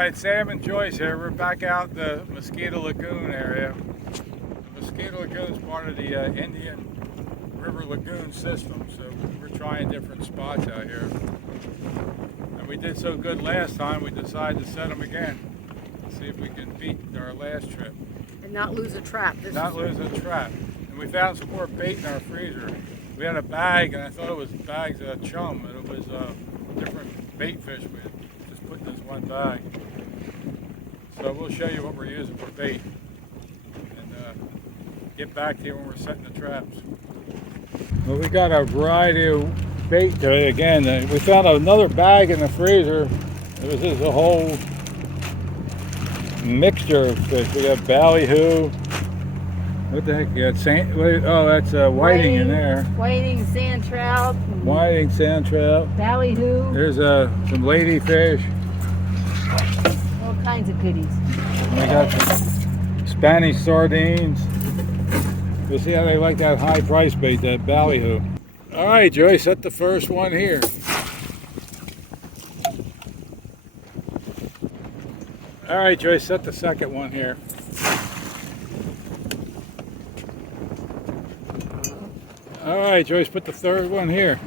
Alright, Sam and Joyce here. We're back out the Mosquito Lagoon area. The Mosquito Lagoon is part of the Indian River Lagoon system, so we're trying different spots out here. And we did so good last time, we decided to set them again. See if we can beat our last trip. And not lose a trap. Not lose a trap. And we found some more bait in our freezer. We had a bag, and I thought it was bags of chum, and it was different bait fish we had just put in this one bag. So we'll show you what we're using for bait, and get back to you when we're setting the traps. Well, we got a variety of bait today again. We found another bag in the freezer. It was just a whole mixture of fish. We got ballyhoo. What the heck? You got oh, that's whiting in there. Whiting, sand trout. Whiting, sand trout. Ballyhoo. There's some ladyfish. All kinds of goodies. And we got some Spanish sardines. We'll see how they like that high price bait, that ballyhoo. All right, Joyce, set the first one here. All right, Joyce, set the second one here. All right, Joyce, put the third one here.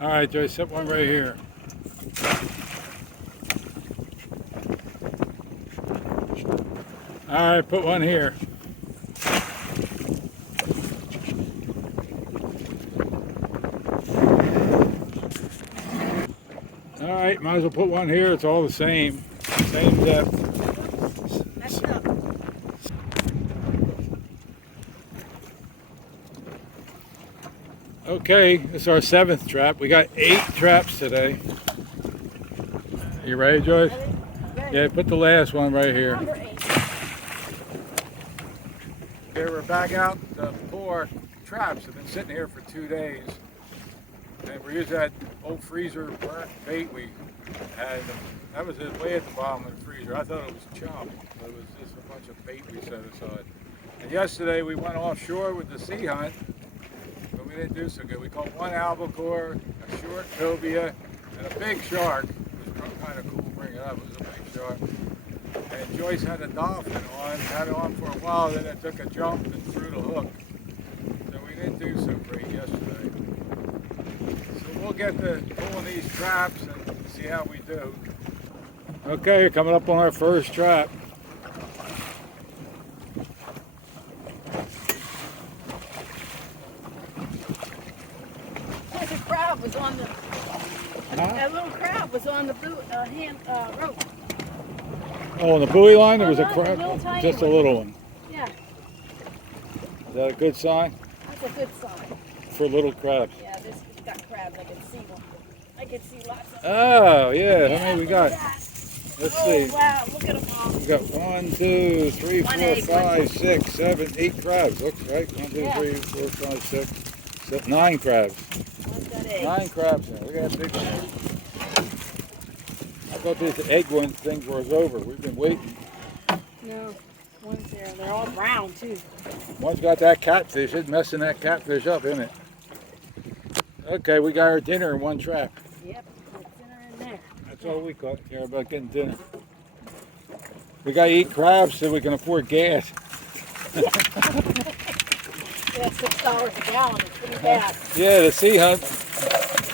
All right, Joyce, set one right here. All right, put one here. All right, might as well put one here. It's all the same depth. Okay, this is our 7th trap. We got 8 traps today. You ready, Joyce? Ready. Yeah, put the last one right here. Number 8. Here we're back out to pull our traps. Have been sitting here for 2 days. And we're using that old freezer burnt bait we had. That was way at the bottom of the freezer. I thought it was chum, but it was just a bunch of bait we set aside. And yesterday we went offshore with the sea hunt. But we didn't do so good. We caught one albacore, a short cobia, and a big shark. It was kind of cool to bring it up. It was a big shark. And Joyce had a dolphin on, had it on for a while, then it took a jump and threw the hook. So we didn't do so great yesterday. So we'll get to pulling these traps and see how we do. Okay, coming up on our first trap. The crab was on the. That little crab was on the rope. Oh, on the buoy line there was a crab? Just a one. little one. Yeah. Is that a good sign? That's a good sign. For little crabs. Yeah, this got crabs. I can see one. I can see lots of. Oh, yeah. How many we got? Let's see. Wow, look at them all. We got 1, 2, 3, 4, 5, 6, 7, 8 crabs. Looks right. 1, 2, 3, 4, 5, 6, 9 crabs. 9 crabs now. Look at that big one. I thought these egg things were over. We've been waiting. No, one's there. They're all brown too. One's got that catfish. It's messing that catfish up, isn't it? Okay, we got our dinner in one trap. Yep, there's dinner in there. That's all we care about, getting dinner. We got to eat crabs so we can afford gas. Yeah, $6 a gallon. It's pretty bad. Yeah, the sea hunt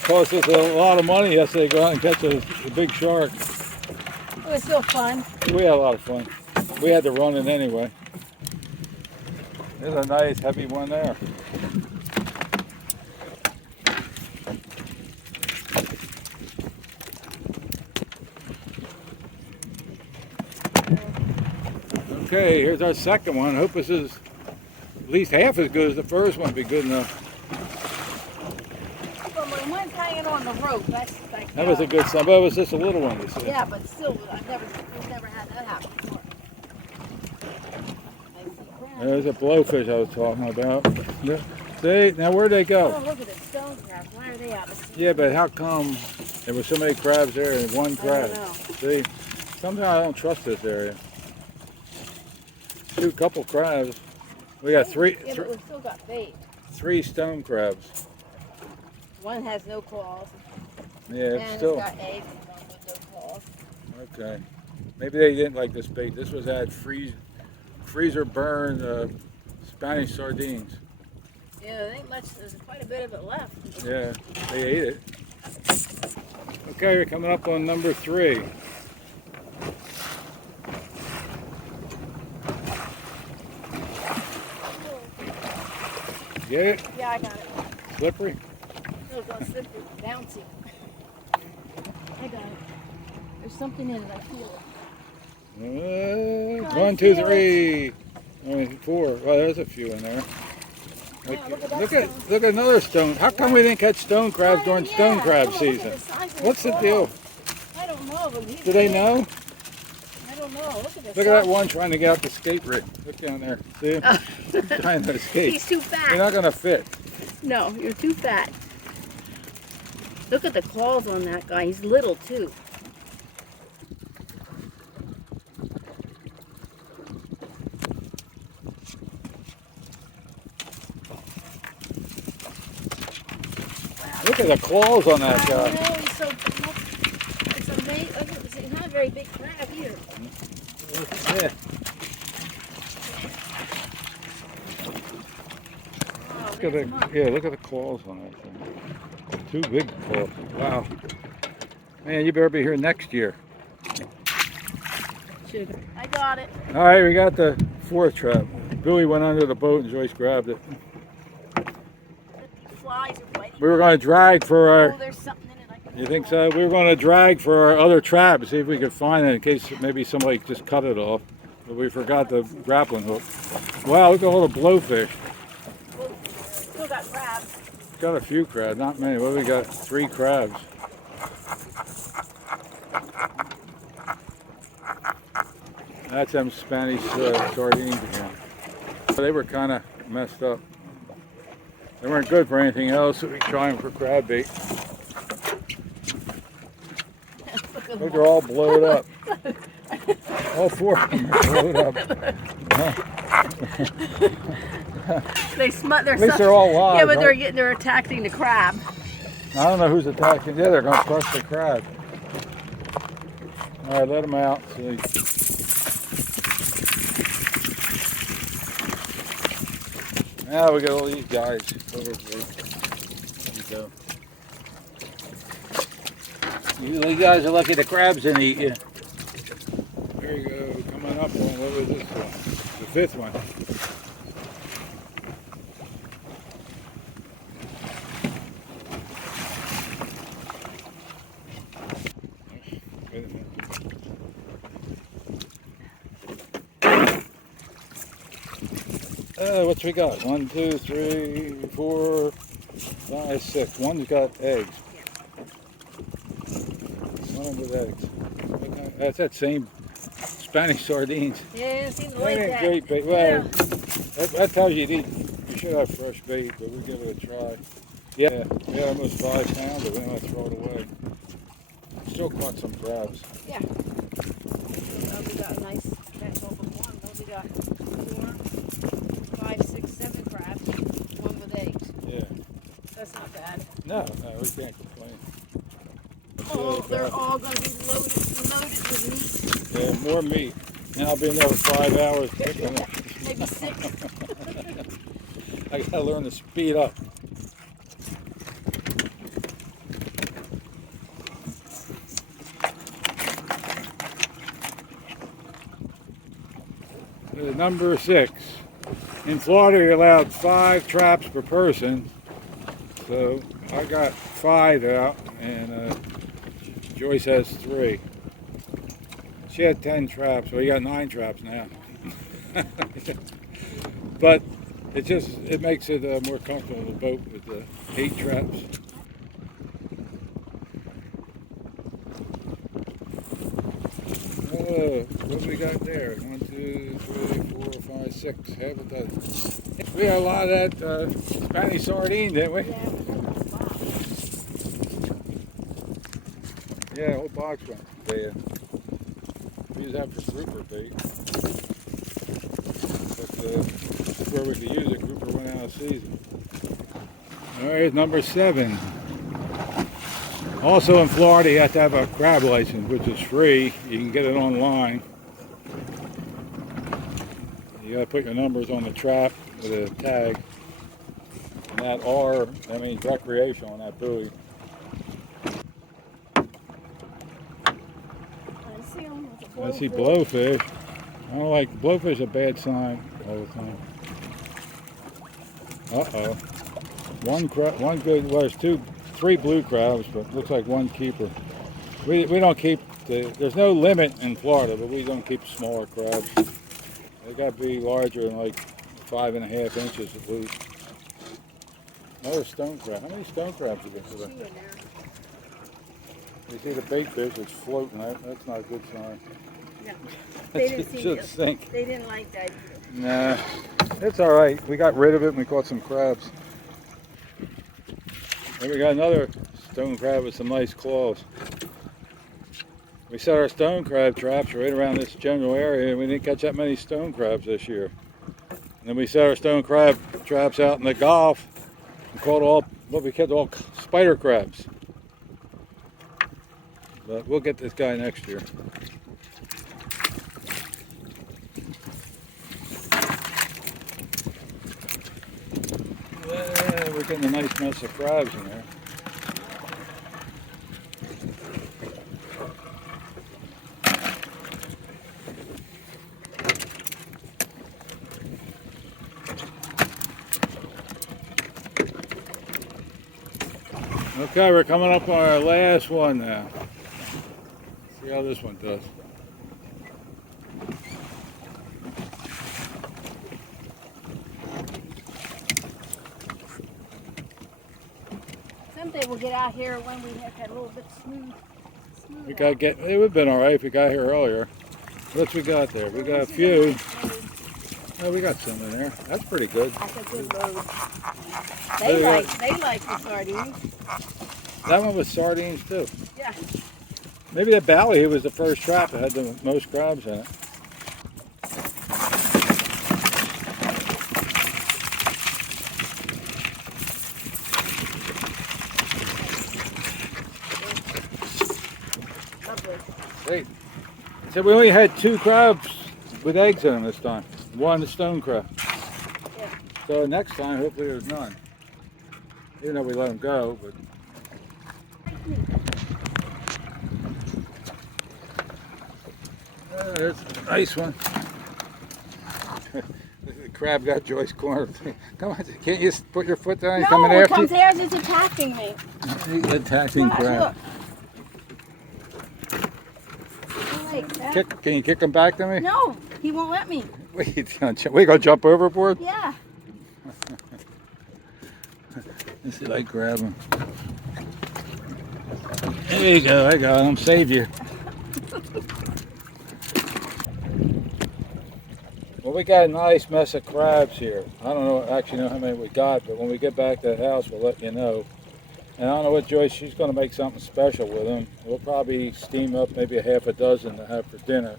cost us a lot of money yesterday to go out and catch a big shark. It was still fun. We had a lot of fun. We had to run it anyway. There's a nice heavy one there. Okay, here's our second one. I hope this is at least half as good as the first one. Be good enough. Well, when one's hanging on the rope, that's like. That was a good sign, but it was just a little one, you see. Yeah, but still, we've never had that happen before. I see crabs. There's a blowfish I was talking about. See, now where'd they go? Oh, look at the stone crabs. Why are they out? Yeah, but how come there were so many crabs there and one crab? I don't know. See, sometimes I don't trust this area. A couple crabs. We got Yeah, but we've still got bait. 3 stone crabs. One has no claws. Yeah, it's And still. it's got eggs and one with no claws. Okay. Maybe they didn't like this bait. This was that freezer burn Spanish sardines. Yeah, there ain't much. There's quite a bit of it left. Yeah, they ate it. Okay, we're coming up on number 3. Get it? Yeah, I got it. Slippery? No, it's not slippery. Bouncy. I got it. There's something in it. I feel it. 1, 2, 3. Only 4. Well, there's a few in there. Yeah, look at that Look at another stone. How come we didn't catch stone crabs during stone crab season? What's the deal? I don't know. But Do they know? I don't know. Look at this. Look at that one trying to get up the skate rig. Look down there. See him? Trying to escape. He's too fat. You're not going to fit. No, you're too fat. Look at the claws on that guy. He's little too. Look at the claws on that I guy. know, he's so. It's amazing. It's not a very big crab either. Yeah. Oh, Look at look at the claws on that thing. 2 big claws. Wow. Man, you better be here next year. Sugar. I got it. All right, we got the 4th trap. Billy went under the boat and Joyce grabbed it. These flies are biting. We were going to drag for our. Oh, there's something in it. I can You think feel. so? We were going to drag for our other trap, see if we could find it in case maybe somebody just cut it off. But we forgot the grappling hook. Wow, look at all the blowfish. Still got crabs. Got a few crabs, not many. What we got? 3 crabs. That's them Spanish sardines again. They were kind of messed up. They weren't good for anything else, so we try them for crab bait. Look, they're all blowed up. All 4 of them are blowed up. They smut their At least they're all live. Yeah, but right? they're attacking the crab. I don't know who's attacking. Yeah, they're going to crush the crab. All right, let them out. See. Now we got all these guys. There you go. You guys are lucky the crabs didn't eat you. There you go. Coming up on, what was this one? The 5th one. Wait a minute. What we got? 1, 2, 3, 4, 5, 6. One's got eggs. One with eggs. That's that same Spanish sardines. Yeah, it seems That like ain't that. great bait. Well, that tells you you should have fresh bait, but we'll give it a try. Yeah, we had almost 5 pounds, but we don't have to throw it away. Still caught some crabs. Yeah. Oh, we got a nice catch over one. Oh, we got 4, 5, 6, 7 crabs. One with eggs. Yeah. That's not bad. No, we can't complain. Oh, they're all going to be loaded with meat. Yeah, more meat. And I'll be in there for 5 hours picking it. Maybe 6. I gotta learn to speed up. Number 6. In Florida, you're allowed 5 traps per person. So I got 5 out, and Joyce has 3. She had 10 traps, so we got 9 traps now. But it makes it more comfortable, the boat with the 8 traps. Oh, what do we got there? 1, 2, 3, 4, 5, 6. Half a dozen. We had a lot of that Spanish sardine, didn't we? Yeah, Yeah, a whole box went bad. We use that for grouper bait. But where we could use it, grouper went out of season. All right, number 7. Also in Florida, you have to have a crab license, which is free. You can get it online. You got to put your numbers on the trap with a tag. And that R, that means recreational on that buoy. I see them with the I see blowfish. blowfish. I don't like blowfish. A bad sign all the time. Uh-oh. One good. Well, there's three blue crabs, but looks like one keeper. We don't keep there's no limit in Florida, but we don't keep smaller crabs. They got to be larger than like 5.5 inches at least. Another stone crab. How many stone crabs you get today? 2 in there. You see the bait fish that's floating. That's not a good sign. No, they didn't It seem should to. sink. They didn't like that. Nah, it's all right. We got rid of it and we caught some crabs. And we got another stone crab with some nice claws. We set our stone crab traps right around this general area, and we didn't catch that many stone crabs this year. And then we set our stone crab traps out in the Gulf and caught all spider crabs. But we'll get this guy next year. Yeah, we're getting a nice mess of crabs in there. Okay, we're coming up on our last one now. See how this one does. Someday we'll get out here when we have that little bit smooth. We got it would have been all right if we got here earlier. What's we got there? We got a few. Oh, we got some in there. That's pretty good. That's a good load. They like the sardines. That one was sardines too. Yeah. Maybe that ballyhoo was the first trap that had the most crabs in it. Lovely. Great. So we only had 2 crabs with eggs in them this time. One stone crab. Yeah. So next time, hopefully there's none. Even though we let them go, but. There's a nice one. The crab got Joyce cornered. Come on, can't you put your foot down? He's coming No, it after comes there, it's attacking me. you. He's attacking Gosh, crab. look. Like that. Can you kick him back to me? No, he won't let me. We go jump overboard? Yeah. Let's see if I grab him. There you go, I got him. Saved you. Well, we got a nice mess of crabs here. I don't actually know how many we got, but when we get back to the house, we'll let you know. And I don't know what Joyce, she's going to make something special with them. We'll probably steam up maybe a half a dozen to have for dinner.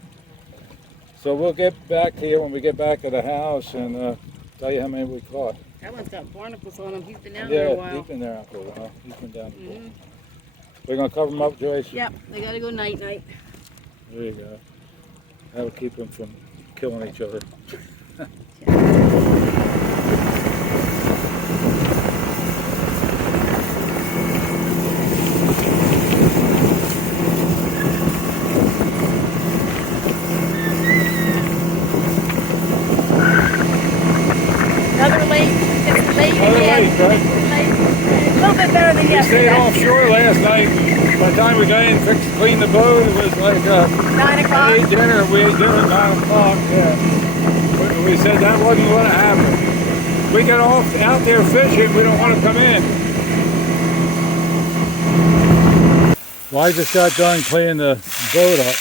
So we'll get back here when we get back to the house and tell you how many we caught. That one's got barnacles on him. He's been down there a while. Yeah, he's been there for a while. He's been down before. We're going to cover them up, Joyce? Yep, they got to go night-night. There you go. That'll keep them from killing each other. Another late. It's late Another again. late, right? Late. A little bit better than We yesterday. stayed offshore last night. By the time we got in, cleaned the boat, it was like 9 o'clock. we ate dinner at 9 o'clock. Yeah. We said that wasn't going to happen. We get off out there fishing, we don't want to come in. Well, I just got done cleaning the boat up.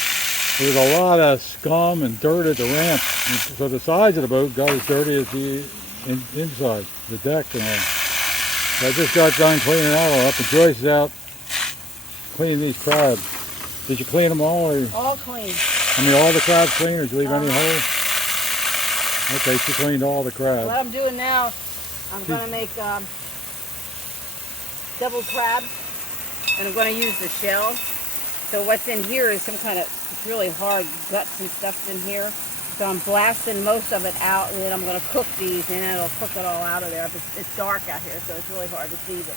There was a lot of scum and dirt at the ramp. And so the sides of the boat got as dirty as the inside, the deck and all. So I just got done cleaning that all up, and Joyce is out cleaning these crabs. Did you clean them all? Or, All clean. I mean, all the crabs clean, or did you leave any whole? Okay, she cleaned all the crabs. What I'm doing now, I'm going to make double crabs. and I'm going to use the shell. So what's in here is some kind of, it's really hard guts and stuff's in here. So I'm blasting most of it out, and then I'm going to cook these, and it'll cook it all out of there. But it's dark out here, so it's really hard to see. But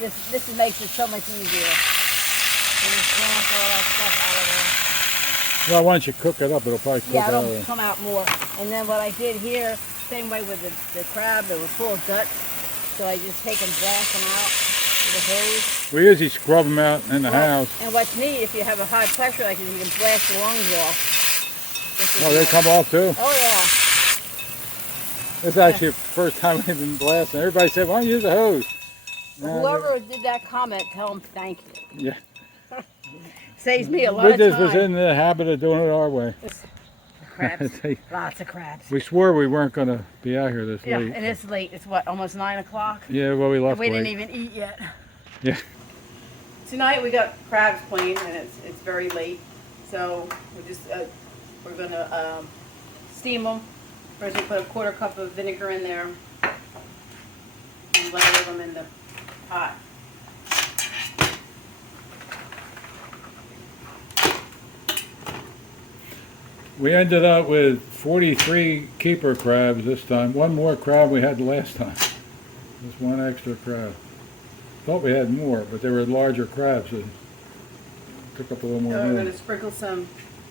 this makes it so much easier. And just blast all that stuff out of there. Well, once you cook it up, it'll probably cook out. Yeah, Of it'll there. come out more. And then what I did here, same way with the crab, they were full of guts. So I just take them, blast them out with a hose. We usually scrub them out in the house. And what's neat, if you have a high pressure like this, you can blast the lungs off. Oh, they come off too? Oh, yeah. It's actually the first time we've been blasting. Everybody said, why don't you use a hose? Whoever did that comment, tell them thank you. Yeah. Saves me a lot We of time. just was in the habit of doing it our way. Crabs. Lots of crabs. We swore we weren't going to be out here this Yeah, late. and it's late. It's what, almost 9 o'clock? Yeah, well, we left We late. didn't even eat yet. Yeah. Tonight we got crabs plain, and it's very late. So we're gonna steam them. First we put a 1/4 cup of vinegar in there and layer them in the pot. We ended up with 43 keeper crabs this time. One more crab we had the last time. Just one extra crab. Thought we had more, but they were larger crabs. So took up a little more So we're room. going to sprinkle some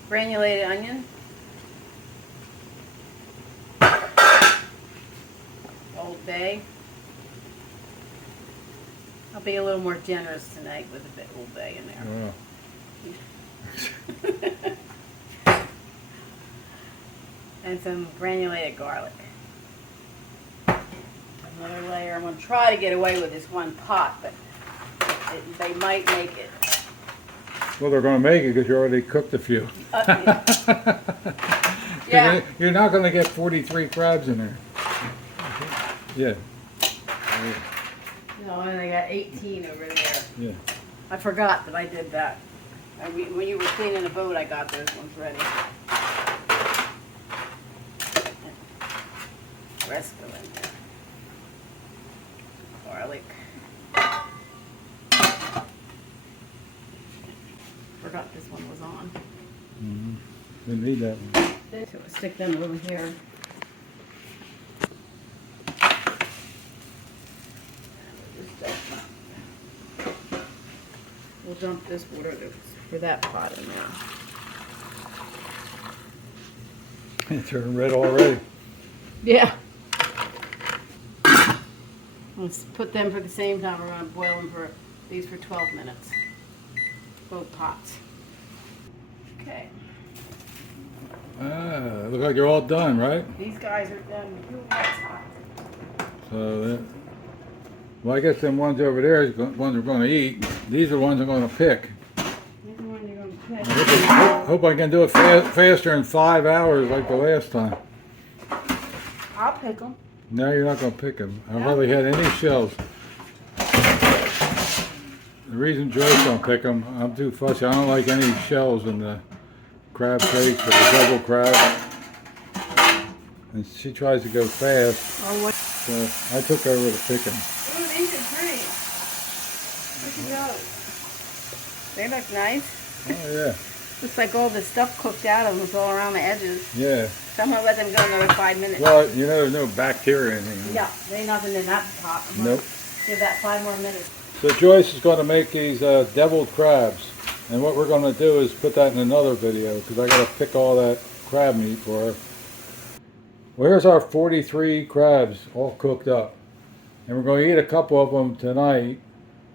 granulated onion. Old Bay. I'll be a little more generous tonight with a bit Old Bay in there. Wow. And some granulated garlic. Another layer. I'm going to try to get away with this one pot, but they might make it. Well, they're going to make it because you already cooked a few. Yeah. You're not going to get 43 crabs in there. Yeah. No, and I got 18 over there. Yeah. I forgot that I did that. When you were cleaning the boat, I got those ones ready. Rest go in there. Garlic. Forgot this one was on. Mm-hmm. Didn't need that one. So we'll stick them over here. We'll dump this water for that pot in there. It turned red already. Yeah. Let's put them for the same time. We're going to boil them for these for 12 minutes. Both pots. Okay. Ah, look like you're all done, right? These guys are done. That's hot. So, well, I guess them ones over there is the ones we're going to eat. These are the ones I'm going to pick. These are the ones you're going to pick. Hope I can do it faster in 5 hours like the last time. I'll pick them. No, you're not going to pick them. I No. hardly had any shells. The reason Joyce don't pick them, I'm too fussy. I don't like any shells in the crab cakes or the double crab. And she tries to go fast, Or what? so I took over to pick them. Ooh, these are pretty. Look at those. They look nice. Oh, yeah. Looks like all the stuff cooked out of them is all around the edges. Yeah. So I'm going to let them go another 5 minutes. Well, you know, there's no bacteria in them. Yeah, there ain't nothing in that pot. I'm gonna Nope. Give that 5 more minutes. So Joyce is going to make these deviled crabs. And what we're going to do is put that in another video because I got to pick all that crab meat for her. Well, here's our 43 crabs all cooked up. And we're going to eat a couple of them tonight.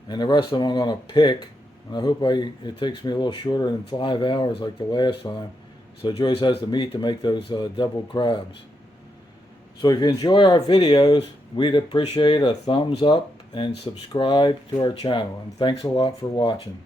And the rest of them I'm going to pick. And I hope it takes me a little shorter than 5 hours like the last time. So Joyce has the meat to make those deviled crabs. So if you enjoy our videos, we'd appreciate a thumbs up and subscribe to our channel. And thanks a lot for watching.